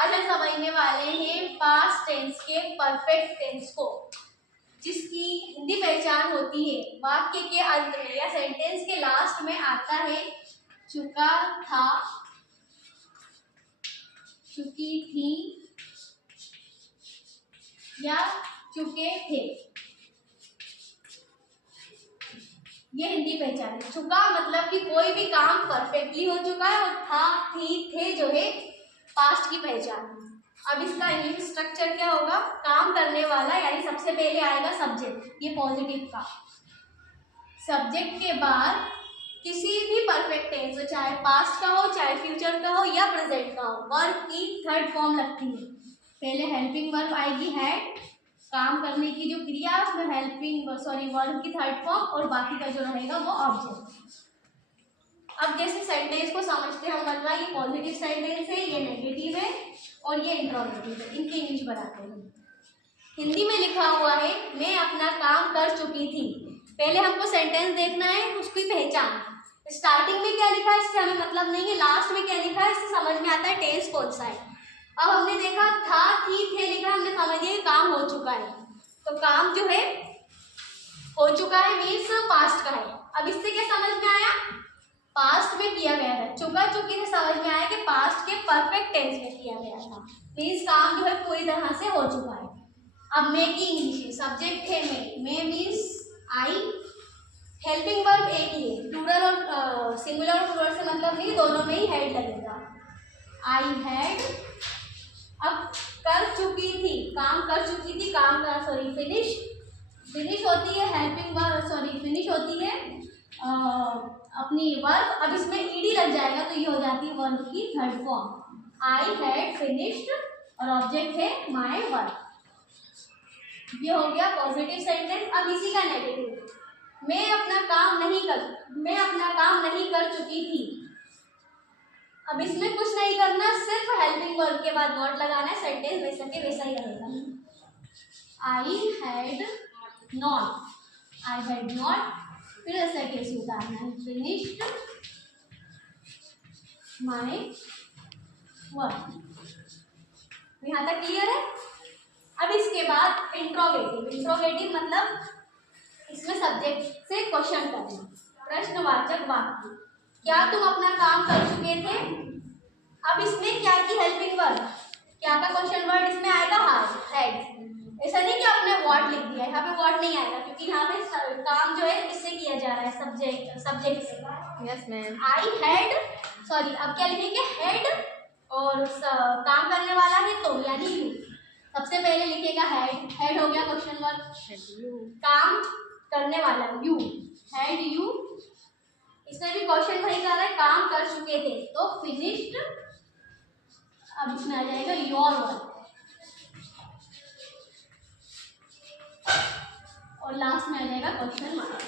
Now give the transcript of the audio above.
आज हम समझने वाले हैं पास्ट टेंस के परफेक्ट टेंस को, जिसकी हिंदी पहचान होती है वाक्य के अंत में या सेंटेंस के लास्ट में आता है चुका था, चुकी थी या चुके थे। ये हिंदी पहचान है। चुका मतलब कि कोई भी काम परफेक्टली हो चुका है, और था थी थे जो है पास्ट की पहचान है। अब इसका इंग्लिश स्ट्रक्चर क्या होगा? काम करने वाला यानी सबसे पहले आएगा सब्जेक्ट, ये पॉजिटिव का। सब्जेक्ट के बाद किसी भी परफेक्ट टेंस हो, चाहे पास्ट का हो, चाहे फ्यूचर का हो या प्रेजेंट का हो, वर्ब की थर्ड फॉर्म लगती है। पहले हेल्पिंग वर्ब आएगी हैड, काम करने की जो क्रिया है उसमें वर्ब की थर्ड फॉर्म, और बाकी का जो रहेगा वो ऑब्जेक्ट। अब जैसे सेंटेंस को समझते हैं हम, बनना ये पॉजिटिव सेंटेंस है, ये नेगेटिव है और ये इंट्रोगेटिव है। इनकी इंग्लिश बनाते हैं। हिंदी में लिखा हुआ है मैं अपना काम कर चुकी थी। पहले हमको सेंटेंस देखना है, उसकी पहचान। स्टार्टिंग में क्या लिखा है इससे हमें मतलब नहीं है, लास्ट में क्या लिखा है इससे समझ में आता है टेंस कौन सा है। अब हमने देखा था थी थे लिखा, हमने समझ लिया काम हो चुका है। तो काम जो है हो चुका है मीन्स पास्ट का है। अब इससे क्या समझ में आया? पास्ट में किया गया था। चुका चुकी से समझ में आया कि पास्ट के परफेक्ट टेंस में किया गया था, मीन्स काम जो है पूरी तरह से हो चुका है। अब मैं की इंग्लिश है, सब्जेक्ट है मैं मीन्स आई, हेल्पिंग वर्ब एक ही है, प्लूरल और सिंगुलर और प्लूरल से मतलब नहीं, दोनों में ही हेड लगेगा। I had. अब कर चुकी थी, काम कर चुकी थी, काम का फिनिश होती है हेल्पिंग वर्ब, फिनिश होती है अपनी वर्ब। अब इसमें ईडी लग जाएगा तो ये हो जाती है वर्ब की third form. I had finished और ऑब्जेक्ट है माय वर्क। ये हो गया पॉजिटिव सेंटेंस। अब इसी का नेगेटिव, मैं अपना काम नहीं कर चुकी थी। अब इसमें कुछ नहीं करना, सिर्फ हेल्पिंग वर्ब के बाद नॉट लगाना है, सेंटेंस वैसा के वैसा ही रहेगा। आई हैड नॉट, फिर ऐसा कैसे उतारना है, फिनिश्ड माय वर्क। यहाँ तक क्लियर है? अब इसके बाद इंट्रोगेटिव मतलब इसमें सब्जेक्ट से क्वेश्चन करना, प्रश्नवाचक वाक्य। क्या तुम अपना काम कर चुके थे? अब इसमें क्या की हेल्पिंग वर्ब, क्या का क्वेश्चन वर्ड इसमें आएगा हैड। ऐसा नहीं कि आपने व्हाट लिख दिया, यहाँ पे व्हाट नहीं आएगा क्योंकि यहाँ पे काम जो है किससे किया जा रहा है, सब्जेक्ट से। Yes ma'am. आई हैड, अब क्या लिखेंगे, हेड, और काम करने वाला है तो यानी यू। सबसे पहले लिखेगा हेड हो गया क्वेश्चन वर्ड, काम करने वाला यू, हैड यू। इसमें भी क्वेश्चन वही कर रहा है, काम कर चुके थे तो फिनिश्ड। अब इसमें आ जाएगा योर वर्क, और लास्ट में आ जाएगा क्वेश्चन मार्क।